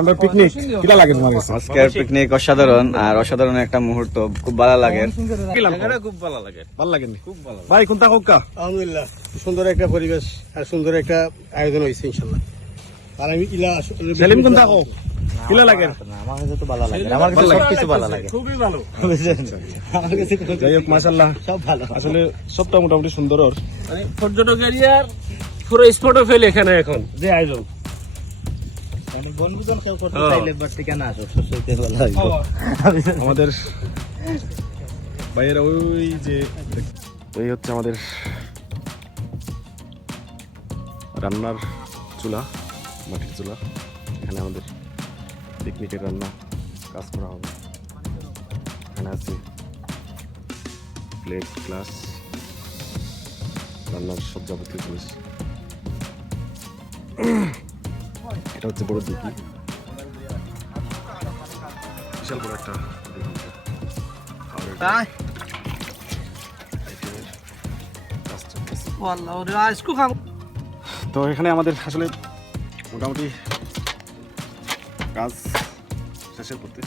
আমরা পিকনিক কিলা লাগে তোমার কাছে? আজকের পিকনিক অসাধারণ, আর অসাধারণ একটা মুহূর্ত, খুব ভালো লাগে। খুব ভালো লাগে, ভালো লাগেনি? খুব ভালো ভাই। কোনটা হোক্কা? আলহামদুলিল্লাহ, সুন্দর একটা পরিবেশ আর সুন্দর একটা আয়োজন হয়েছে ইনশাল্লাহ। আর আমি ইলা সেলিম কোনটা হোক কিলা লাগে? আমার কাছে তো ভালো লাগে, আমার কাছে সবকিছু ভালো লাগে, খুবই ভালো। আমার কাছে যাই হোক, মাশাআল্লাহ সব ভালো। আসলে সবটা মোটামুটি সুন্দর। মানে পর্যটক এরিয়ার পুরো স্পটও ফেল এখানে এখন যে আয়োজন। বনভোজন কেউ করতে চাইলে বাট ঠিকানা আসো, সত্যি ভালো হয়। আমাদের ভাইয়েরা ওই যে এই হচ্ছে আমাদের রান্নার চুলা, মাটির চুলা। এখানে আমাদের পিকনিকের রান্না কাজ করা হবে। এখানে আছে প্লেট, গ্লাস, রান্নার সব যাবতীয় জিনিস। এটা হচ্ছে বড় দিঘি, বিশাল বড় একটা দিঘি। আর তো এখানে আমাদের আসলে মোটামুটি কাজ শেষের করতে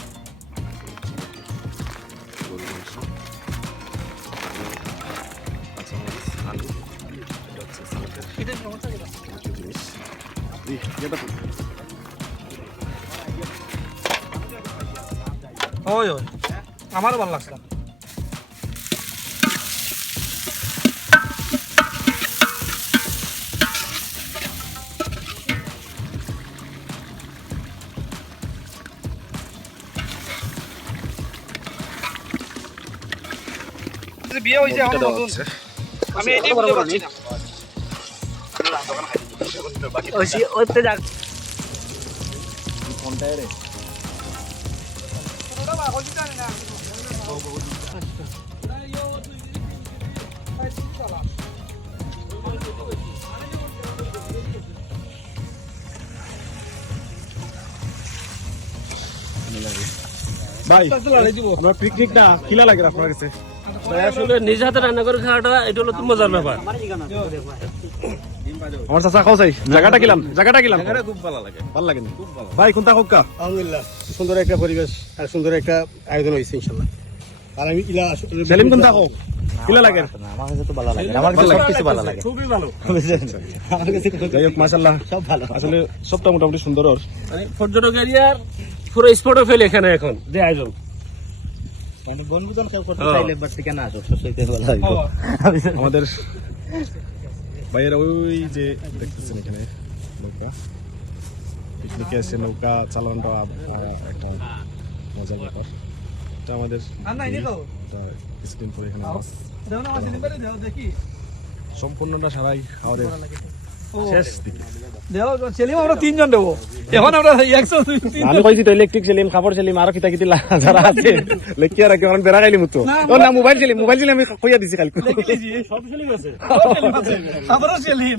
ওই ওই আমারও ভালো লাগছে। বিয়ে হয়েছে এখন নতুন, আমি এটাই বলতে পারছি না। ওইতে যাক ভাই, আমরা পিকনিক না কিলা লাগে আপনার কাছে? ভাই আসলে নিজ হাতে রান্না করে খাওয়াটা এটা হলো তো মজার ব্যাপার। আমার চাচা খাও চাই জায়গাটা গেলাম, জায়গাটা গেলাম, খুব ভালো লাগে। ভালো লাগেনি? ভাই কোনটা হোক্কা? আলহামদুলিল্লাহ, সুন্দর একটা পরিবেশ আর সুন্দর একটা আয়োজন হয়েছে ইনশাল্লাহ। আর আমি ইলা সেলিম কোনটা হোক কিলা লাগে? আমার কাছে তো ভালো লাগে, আমার কাছে সবকিছু ভালো লাগে, খুবই ভালো। আমার কাছে যাই হোক, মাশাআল্লাহ সব ভালো। আসলে সবটা মোটামুটি সুন্দর। মানে পর্যটক এরিয়ার পুরো স্পটও ফেল এখানে এখন যে আয়োজন। বনভোজন কেউ করতে চাইলে বাট ঠিকানা আসো, সত্যি ভালো হয়। আমাদের ভাইয়েরা ওই যে দেখতেছেন এখানে নৌকা, পিকনিকে এসে নৌকা চালানোটা একটা মজার ব্যাপার। এটা আমাদের এটা কিছুদিন পরে এখানে মাছ সম্পূর্ণটা সারাই আমাদের শেষ দিকে। সেলিম আমরা তিনজন দেবো এখন, আমরা 100 আমি কইছি তো ইলেকট্রিক সেলিম, কাপড় সেলিম, আরো কিতা কিতি যারা আছে লেখিয়া রাখি। কারণ বেড়া খাইলি মতো ও না, মোবাইল সেলিম, মোবাইল সেলিম আমি কইয়া দিছি কালকে। সব সেলিম আছে, আমারও সেলিম,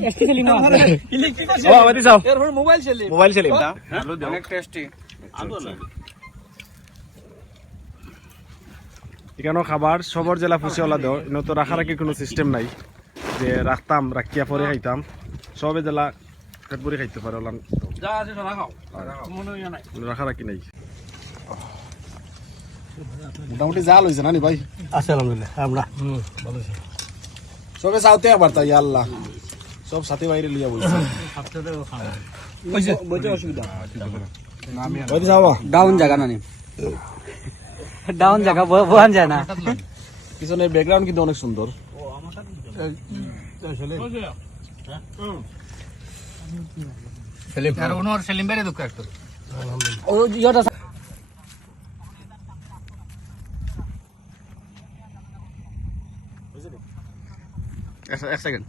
ইলেকট্রিক ও আমাদের যাও এরপর মোবাইল সেলিম, মোবাইল সেলিম। অনেক টেস্টি। এখানে খাবার সবর জেলা ফুসিওয়ালা দেও, ইনো তো রাখারাখি কোনো সিস্টেম নাই যে রাখতাম রাখিয়া পরে খাইতাম। সবে জেলা পেটপুরি খাইতে পারে, যা আছে সব রাখাও, মনে হয় নাই রাখারাখি নাই। মোটামুটি জাল হয়েছে না নি ভাই? আছে আলহামদুলিল্লাহ। আমরা সবে চাওতে আবার তাই আল্লাহ সব সাথে বাইরে লিয়া বলছে। ডাউন জায়গা না, ডাউন জায়গা বোঝান যায় না। পিছনের ব্যাকগ্রাউন্ড কিন্তু অনেক সুন্দর। সেলিম বাইরে দুঃখ একটা এক সেকেন্ড।